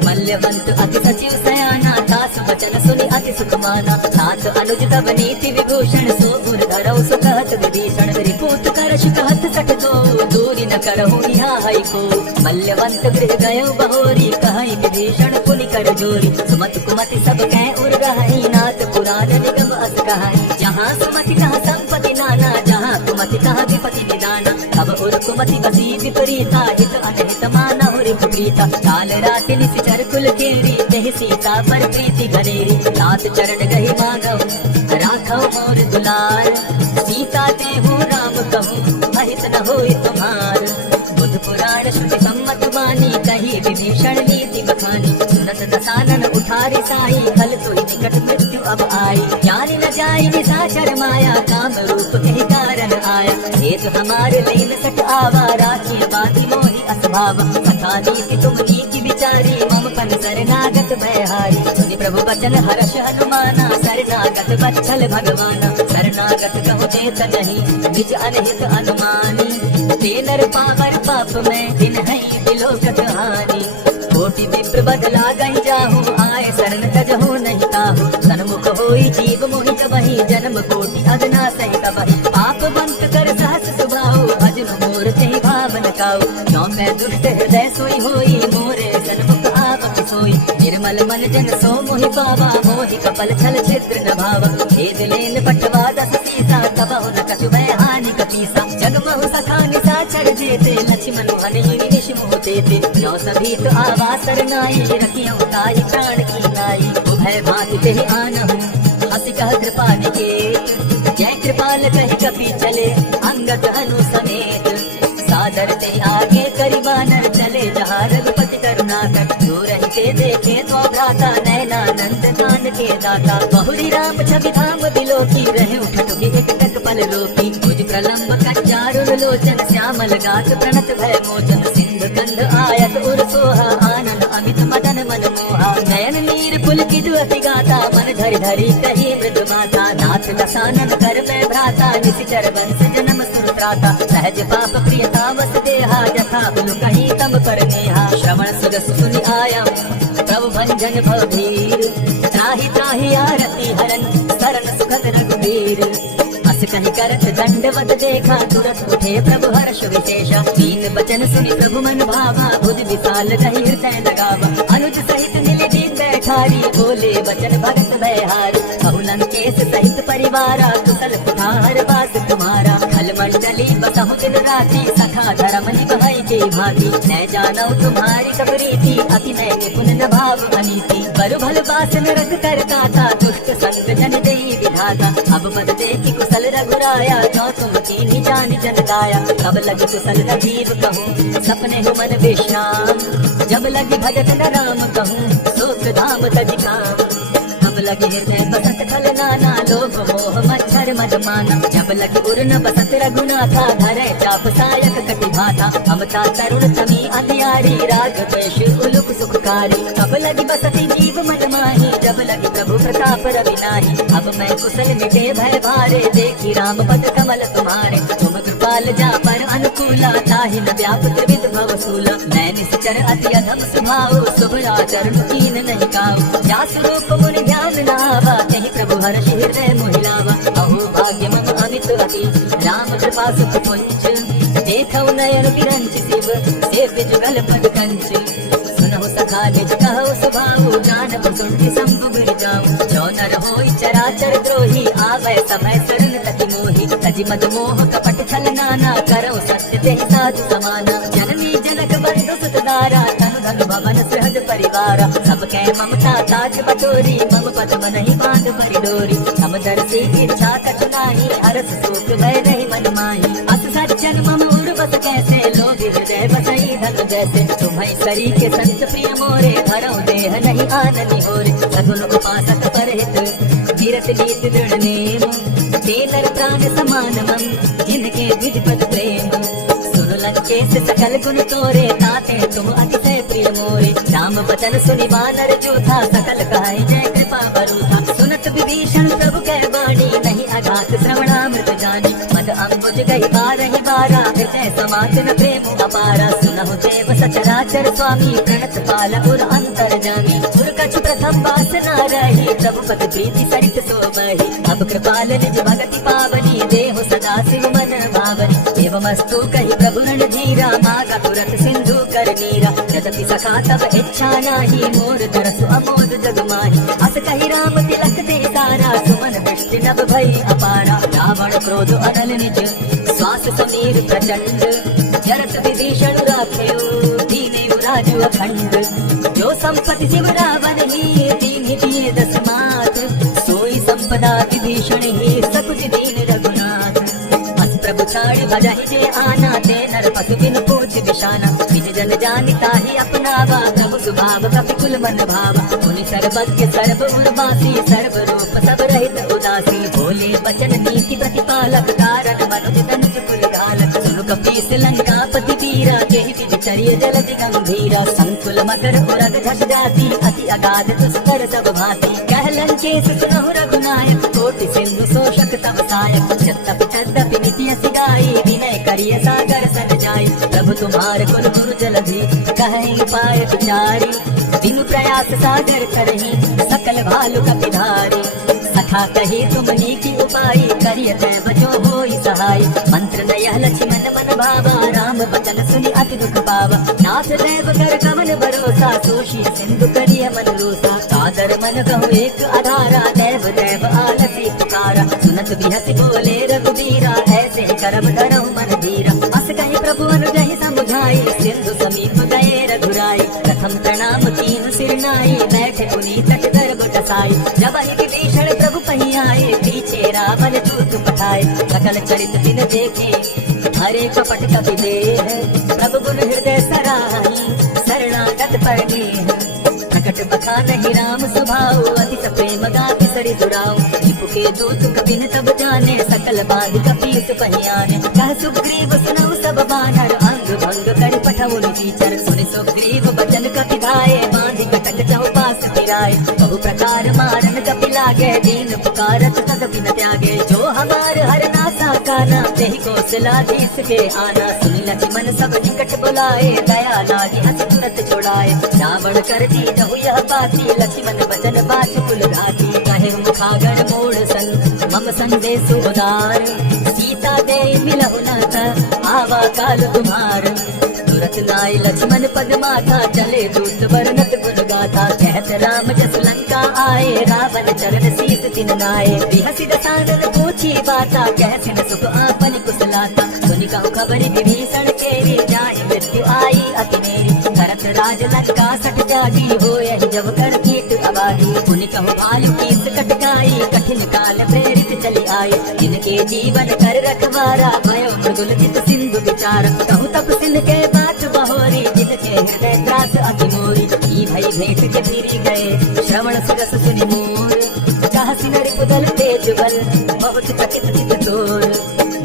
मल्यवंत अति सचिव सयाना दास वचन सुनि अति सुख माना नाथ अनुज तब नीति विभूषण सो उर धरऊ सुखत विभीषण रिपुत करश कहत सठ दो दूरी न करहु यहाँ हई को मल्यवंत गृह गयो बहोरी कहई विभीषण पुनि कर जोरी सुमति कुमति सब कह उर गहई नाथ पुराण निगम अस कहई जहाँ सुमति कहाँ संपत्ति नाना जहाँ कुमति कहाँ विपति निदाना तब उर कुमति बसी विपरीता हित अनहित माना उर प्रीता काल रात निशिचर कुल केरी देहि सीता पर प्रीति घनेरी रात चरण गही मांगऊ राखऊ मोर दुलार सीता देहु राम कहूँ अहित न होई तुम्हार बुध पुराण श्रुति सम्मत वाणी कही विभीषण नीति बखानी, सुनत दसानन उठारी साई, खल तुहि निकट मृत्यु अब आई। ज्ञानी न जाई निशाचर माया, काम रूप कही कारण आया। हेतु हमारे लेन सट आवा, राखी बाती मोहि असभाव। कथा नीति तुम नीति विचारी, मम पन शरणागत भयहारी। सुनि प्रभु बचन हर्ष हनुमाना, शरणागत बत्सल भगवाना। शरणागत कहु देत नहीं, निज अनहित अनुमानी। ते नर पावर पाप में दिन है बिलोकत हानि। कोटि विप्र बदला गई जाहू, आए शरण तजहू नहीं ताहू। सन्मुख होई जीव मोहि तबहि, जन्म कोटि अगना सहि तबहि। पाप बंत कर सहस सुभाऊ, भजन मोर तेहि भावन काऊ। क्यों मैं दुष्ट हृदय सोई होई, मोरे सन्मुख आवत सोई। निर्मल मन जन सो मोहि पावा, मोहि कपल छल छिद्र न भावा। खेद लेन पटवा दस सीसा, तबहु न कछु भय हानि कपीसा। जगमहु सखा निशाचर जेते, लक्ष्मण हनि निश मोह तेते। क्यों सभी तो आवा सरनाई, रखियौ ताई प्राण की नाई। उभय भांति तेहि आनहु, हंसी कह कृपा निकेत। जय कृपाल कहि कपि चले, अंगद अनु समेत। सादर ते आगे करि बानर चले, जहाँ रघुपति करुणाकर। दूर ही ते देखे तो भ्राता, नयनानंद कान के दाता। बहुरी राम छवि धाम बिलोकी, रहे उठटुकी एक टक पल रोकी। भुज प्रलंब कच्चारुर लोचन, श्यामल गात प्रणत भय मोचन। सिंधु कंध आयत उर सोहा, आनंद अमित मदन मन मोहा। नयन नीर पुलकित अति गाता, मन धरि धरि कही मृद माता। नाथ दसानन कर मैं भ्राता, निशिचर वंश जन्म सुर त्राता। सहज पाप प्रियता वस देहा, जथा बुल कहीं तम पर नेहा। श्रवण सुरस सुनि आयम, प्रभु भंजन भवधीर। त्राहि त्राहि आरती हरन, शरण सुखद रघुवीर। अस कहि करत दंडवत देखा, तुरत उठे प्रभु हर्ष विशेषा। दीन बचन सुनि प्रभु मन भावा, भुज विशाल रहि हृदय लगावा। अनुज सहित मिले दीन बैठारी, बोले वचन भगत भयहारी। कहु लंकेश सहित परिवारा, कुशल कुठार वास तुम्हारा। खल मंडली बसहु दिन राति, सखा धर्म निभाई के भागी। न जानौ तुम्हारी कब रीति, अति नय निपुण न भाव अनीति। बरु भल बासन रख कर काता, दुष्ट संग जन देई विधाता। अब बद देखि कुशल रघुराया, जो तुम कीन्ही जानि जन गाया। कब लगी कुशल राजीव कहूँ, सपने हो मन विश्राम। जब लगी भजत न राम कहूँ, शोक धाम तज काम। जब लगे हृदय बसत खल नाना, लोभ मोह मच्छर मद माना। जब लगे उर न बसत रघुनाथा, धरे चाप सायक कटि भाथा। अमता तरुण तमी अंधियारी, राग द्वेष उलुक सुखकारी। अब लगी बसती जीव मन माही, जब लगी प्रभु प्रताप रविनाही। अब मैं कुशल मिटे भय भारे, देखी राम पद कमल तुम्हारे। तुम कृपाल जा पर अनुकूला, ताहि न व्याप त्रिविध भव सूला। मैं निश्चर अति अधम स्वभाव, शुभ आचरण कीन नहीं काऊ। जासु रूप मुनि ध्यान नावा, तेहि प्रभु हर्ष हृदय मोहि लावा। अहो भाग्य मम अमित अति, राम कृपा सुख पुंज। देखौ नयन बिरंच शिव, सेव्य जुगल पद कंच। सुनहु सखा निज कहु स्वभाव, जानब सुनति शंभु गिर जाऊ। जो नर होई चराचर द्रोही, आवै समय शरण तति मोहि। तजि मद मोह कपट छल नाना, करौ सत्य तेहि साधु समाना। जननी जनक बंधु सुत दारा, तनु धनु भवन सहज परिवारा। सबकै ममता ताज बटोरी, मम पद मनहि बांध भरि डोरी। समदर्शी इच्छा कछु नाही, हरस शोक भय नहीं मन माही। अस सज्जन मम उर बस कैसे, लोभी हृदय बसई धन जैसे। तुम्है सरी के संत प्रिय मोरे, धरौ देह नहीं आननि होरे। सगुन उपासक परहित, धीरत नीत दृढ़ नेम। ते नर प्राण समान मम, जिनके द्विज पद प्रेम। सुन लंकेश सकल गुण तोरे, ताते तुम अतिशय प्रिय मोरे। राम वचन सुनि वानर जूथा, सकल कहाई जय कृपा बरूथा। सुनत विभीषण प्रभु कह बाणी, नहीं अघात श्रवणामृत जानी। मद अम्बुज गई बारहि बारा, हृदय समात न प्रेम अपारा। सुनहु देव सचराचर स्वामी, प्रणत पाल उर अंतर जामी। उर कछु प्रथम वासना रही, प्रभु पद प्रीति सरित सोमहि। अब कृपाल निज भगति पावनी, देहु सदा शिव मन भावनी। एवमस्तु कहि प्रभु रणधीरा, मागा तुरत सिंधु कर नीरा। यद्यपि सखा तब इच्छा नाही, मोर तरसु अमोद जग माही। अस कहि राम तिलक दे सारा, सुमन दृष्टि नभ भई अपारा। रावण क्रोध अनल निज, श्वास समीर प्रचंड। जरत विभीषण राखेउ, दीनेउ राजु अखंड। जो संपत्ति शिव रावण ही, दीन्हि दिए दस मात। सोई संपदा विभीषण ही, सकुच दीन रघुनाथ। अस प्रभु छाड़ भजहि जे आना, ते नर पशु बिन पूछ बिशाना। जन जानिता ही अपनावा, प्रभु स्वभाव कपि कुल मन भावा। मुनि सर्वज्ञ सर्व उर्वासी, सर्व रूप सब रहित उदासी। भोले बचन नीति प्रतिपालक, कारण मनुज तनुज कुल घालक। सुनु कपीस लंकापति वीरा, केहि विधि चरिय जलधि गंभीरा। संकुल मकर उरग झट जाति, अति अगाध दुस्तर सब भांति। कह लंकेश सुनहु रघुनायक, कोटि सिंधु शोषक तव सायक। यद्यपि तद्यपि नित्य सिगाई, विनय करिय सागर सन जाई। प्रभु तुम्हार कुल गुरु जलधि, कहीं पाय विचारी। बिनु प्रयास सागर करही, सकल भालु कपिधारी। सखा कही तुम नीति उपाय, करिय तै बचो होई सहाय। मंत्र नय लक्ष्मण मन भावा, राम बचन सुनि अति दुख पावा। नाथ देव कर कवन भरोसा, सोषी सिंधु करिय मन रोसा। सादर मन कहु एक आधारा, देव देव आलसी पुकारा। सुनत बिहसी बोले रघुबीरा, ऐसे करम धरहु मन धीरा। अस कहि प्रभु अनुजहि समुझाई, सिंधु समीप गए रघुराई। प्रथम प्रणाम कीन्हु सिर नाई, बैठे पुनि तट गर्भ टसाई। जब ही विभीषण प्रभु पही आए, पीछे रावण दूत पठाए। सकल चरित तिन देखे, हरे कपट कपि देह। प्रभु गुण हृदय सराही, शरणागत परनेह। प्रकट बखान ही राम स्वभाव, अति प्रेम गाति सरि दुराऊ। रिपु के दूत कपिन तब जाने, सकल बाध कपीस पहियाने। कह सुग्रीव सुनऊ सब बानर, अंग भंग कर पठऊ निचर। सुनि सुग्रीव बचन कपि धाये, बांधि कटक चौपास फिराए। बहु प्रकार मारन कपि लागे, दीन पुकारत तदपि न त्यागे। जो हमार हर नासा काना, तेहि कौशलाधीश के आना। सुनि लक्ष्मण सब निकट बुलाए, दया लागी हंस तुरत छुड़ाए। रावण कर दीनहु यह बाती, लक्ष्मण बचन बाच कुल घाती। कहे मुखागण मोड़ सन, मम संदेश उदार। सीता दे मिलहु नाथ, आवा काल तुम्हार। तुरत नाय लक्ष्मण पद माथा, चले दूत वर्णत गुण गाथा। कहत राम जस लंका आए, रावण चरण शीस तिन नाये। बिहसि दसानन पूछी बाता, कहसिन सुख आपन कुशलाता। सुनि कहु खबरि विभीषण केरी, जाहि मृत्यु आई अति नेरी। भरत राज लंका सठ जागी, होयहि जब कर कीट अबागी। मुनि कहु भालु कीस कटकाई, कठिन काल प्रेरित चली आई। जिनके जीवन कर रखवारा, भयो मृदुल चित सिंधु विचार। कहु तप सिंध के बात बहोरी, जिनके हृदय त्रास अति मोरी। ई भई भेंट के फिरी गए, श्रवण सुरस सुनि मोर। कहसि नरि पुदल तेज बल, बहुत चकित चित तोर।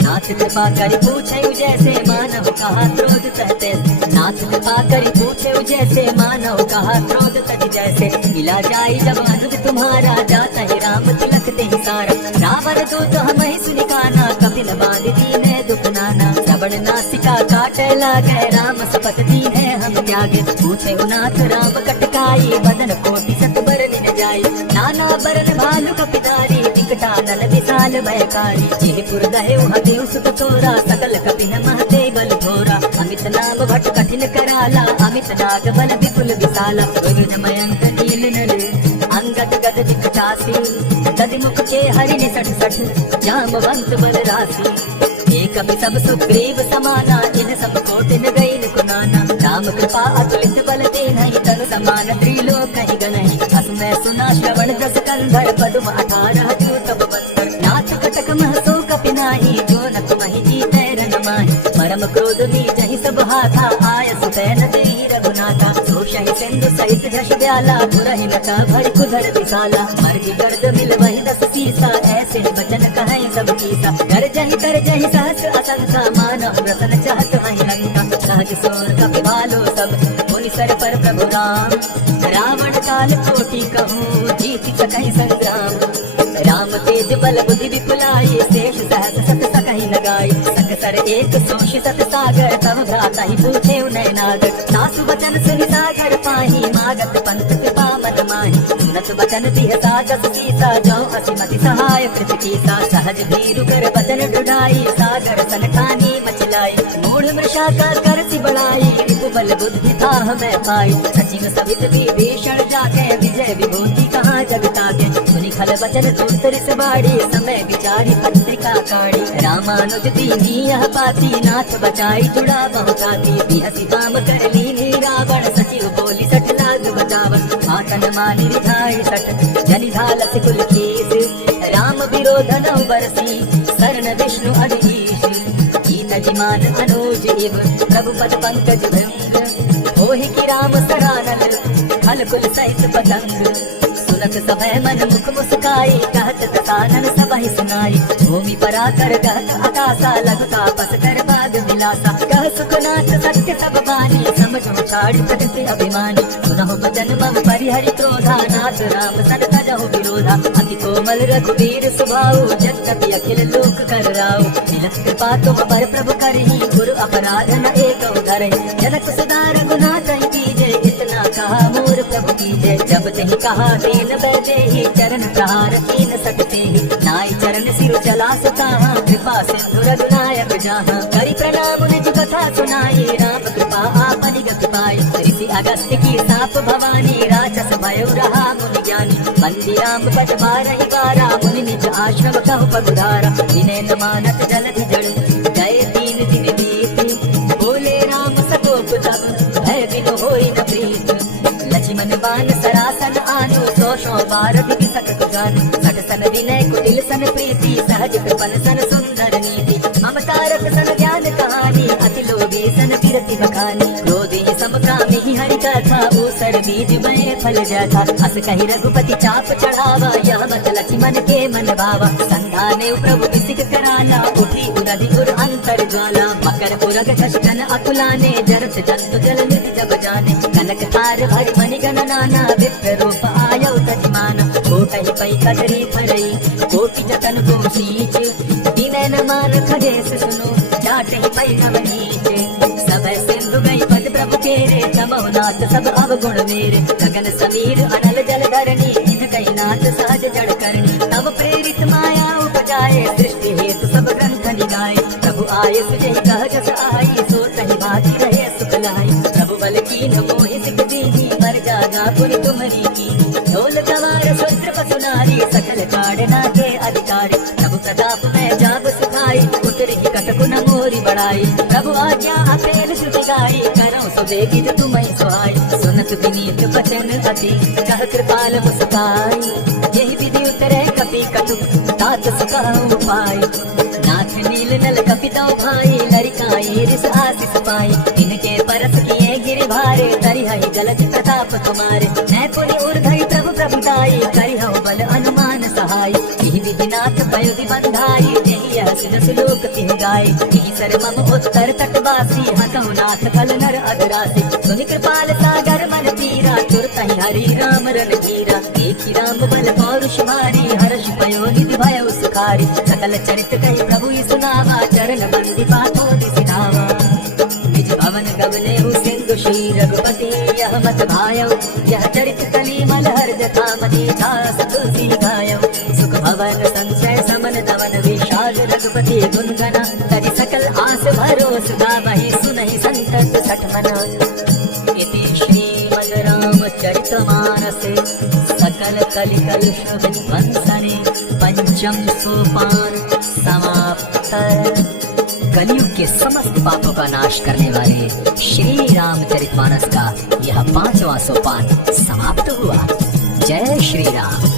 नाथ कृपा करि पूछेउ जैसे, मानव कहा क्रोध कहते। नाथ कृपा करि पूछेउ जैसे, मानव कहा क्रोध तज जैसे। मिला जाई जब अनुज तुम्हारा, जाता ही राम तिलक तेहि सारा। रावण दूत हमहि सुनि काना, कपिल बांध दीन्हे दुख नाना। श्रवण नासिका काटे लागे, राम शपथ दीन्हे हम त्यागे। पूछेउ नाथ राम कटकाई, बदन कोटि सत बरन जाई। नाना बरन भालु कपिधारी, विकटानल विशाल भयकारी। जेहिपुर दहेउ हदेउ सुत तोरा, सकल कपिन महते बल थोरा। अमित नाम भट कठिन कराला, अमित नाग बल विपुल विशाला। गरुड़ मयंक नील नर, अंगद गद विकटासी। दधिमुख के हरि निसठ सठ, जामवंत बल राशि। एक कपि सब सुग्रीव समाना, इन सब कोटिन गईन कुनाना। राम कृपा अतुलित बल देनहि, तनु समान त्रिलोक ही गनहि। अस मैं सुना श्रवण दस कंधर, पद्म 18 जो तब बंदर। नाथ कटक महसो कपि नाही, जो न तुम्हि जीतै रन माहि। परम क्रोध बीजहि सब हाथा, आयस तैन देहि रघुनाथा। सोषहि सिंधु सहित झष ब्याला, पुरहि लता भरि कुधर विशाला। मर्ग गर्द मिलवहि 10 सीसा, ऐसे बचन कहै सब कीसा। गर्जहि तरजहि सहस असंख्या, मानव रतन चाहत वहि लंका। सहज सोर कपि भालो सब, मुनि सर पर प्रभु राम। रावण काल कोटि कहूँ, जीत सकहि संग्राम। राम तेज बल बुद्धि विपुलाई, शेष सहस सत सकहि लगाई। सकसर एक सोष सत सागर, तब भ्राता ही पूछे उनय नागर। सासु वचन सुनि सागर पाही, मागत पंथ कृपा मन माही। सुनत वचन तिह सागस सीसा, जौ असिमति सहाय प्रतिकीसा। सहज भीरु कर वचन ढुढ़ाई, सागर सन ठानी मचलाई। मूढ़ मृषा का कर सी बढ़ाई, रिपु बल बुद्धि थाह मैं पाई। सचिव सवित विभीषण जाके, विजय विभूति कहाँ जगता के। सुनि खल वचन दूत रिस बाड़ी, समय विचारी पत्रिका काढ़ी। रामानुज दीनी यह पाती, नाथ बचाई जुड़ा बहुताती। बिहसि काम कर लीनी रावण, सचिव बोली सठ लाग बचावन। आतन मानि रिझाई सठ, जनि धालस कुल कीस। राम विरोध नौ बरसी, शरण विष्णु अधीश। कीन जिमान अनुज इव, प्रभु पद पंकज भृंग। मोहि की राम सरानल खल कुल सहित पतंग सुनत समय मन मुख मुस्काई कहत दसानन सबहि सुनाई भूमि परा कर कहत आकाशा लघु तापस कर बाग मिलासा कह सुखनाथ सत्य सब बानी समझो छाड़ प्रकृति अभिमानी सुनहु बचन मम परिहरि क्रोधा नाथ राम सन तजहु विरोधा अति कोमल रघुवीर सुभाऊ जगत अखिल लोक कर राव मिलत कृपा तुम पर प्रभु करही गुरु अपराध न एक उधरहि जनक सदा रघुनाथ कीजे इतना कहा मोर प्रभु कीजे जब तही कहा दीन बैदे ही चरण प्रहार कीन सकते ही नाई चरण सिर चला सका कृपा सिंधु रघुनायक जहाँ करी प्रणाम निज कथा सुनाई राम कृपा आपनि गति पाई ऋषि अगस्त्य की साप भवानी राक्षस भयो रहा मुनि ज्ञानी बंदी राम पद बारहि बारा मुनि निज आश्रम कहु पगुधारा विनय न मानत जलधि जड़ु गए 3 दिन बीते बोले राम सकोप तब भय बिनु होई न प्रीत लक्ष्मण बाण सरासन आनु सो बार दिवि सकत जानु सठ सन विनय कुटिल सन प्रीति सहज कृपन सन सुंदर नीति ममतारक सन ज्ञान कहानी अति लोभी सन विरति बखानी क्रोधी समकामी ही हरि कथा ऊसर बीज में फल जाता अस कही रघुपति चाप चढ़ावा यह मत लक्ष्मण के मन भावा संधाने प्रभु विसिक कराला उठी उदधि उर अंतर ज्वाला मकर उरग कष्टन अकुलाने जरत जंतु जल निधि जब जाने कनक तार भर मणि गण नाना विप्र रूप आयो तजमाना कोटहि पै कदरी फरई कोटि जतन को सींच विनय न मान खगेश सुनो जाटहि पै नवनीच सब सिंधु गई पद प्रभु केरे तमो नाथ सब अवगुण मेरे गगन समीर अनल जल धरणी इन कही नाथ सहज जड़ करनी तब प्रेरित माया उपजाए सृष्टि हेतु सब ग्रंथ निगाए प्रभु आय सुजहि कह जस आई सो तहि बाती रहे सुख लाई प्रभु बल कीन मोहि सिख दीनी मर जागा पुनि तुम्हरी की ढोल कवार सूत्र पसुनारी सकल ताड़ना के अधिकारी प्रभु प्रताप में जाब सुखाई उतरी कटकु न मोरी बढ़ाई प्रभु आज्ञा अकेल श्रुति गाई करौ सुबेगित तुम्हि सुहाई सुनत विनीत वचन अति कह कृपाल मुस्काई यही विधि उतरे कपि कटु तात सुखाऊ पाई नाथ नील नल कपितौ भाई लरिकाई रिस आशीष पाई इनके परस किए गिर भारे तरिहहि जलज प्रताप तुम्हारे मैं पुनि ऊर्धहि प्रभु प्रभुताई करिहौ बल अनुमान सहाय यही विधि नाथ पयुधि बंधाई यही यह सुन सुलोक तिह गाय यही सर मम उत्तर तटवासी हतहु नाथ कल नर अधरासी सुनि कृपाल सागर मन तीरा तुरतहि हरि राम रन धीरा एक ही राम बल पौरुष भारी हर्ष पयो निधि भयो सुखारी सकल चरित कहि प्रभु सुनावा चरण बंदी पातो दिसिनावा निज भवन गवने सिंधु श्री रघुपति यह मत भायो यह चरित कली मलहर जथा मति छास तुलसी गायो सुख भवन संशय समन दवन विशाल रघुपति गुण गना तजि सकल आस भरोस गावहि सुनहि संतत सठ मना इति श्रीमद् रामचरितमानसे सकल कलिकल विध्वंसने पंचम सोपान समाप्त। कलयुग के समस्त पापों का नाश करने वाले श्री रामचरितमानस का यह 5वां सोपान समाप्त हुआ। जय श्री राम।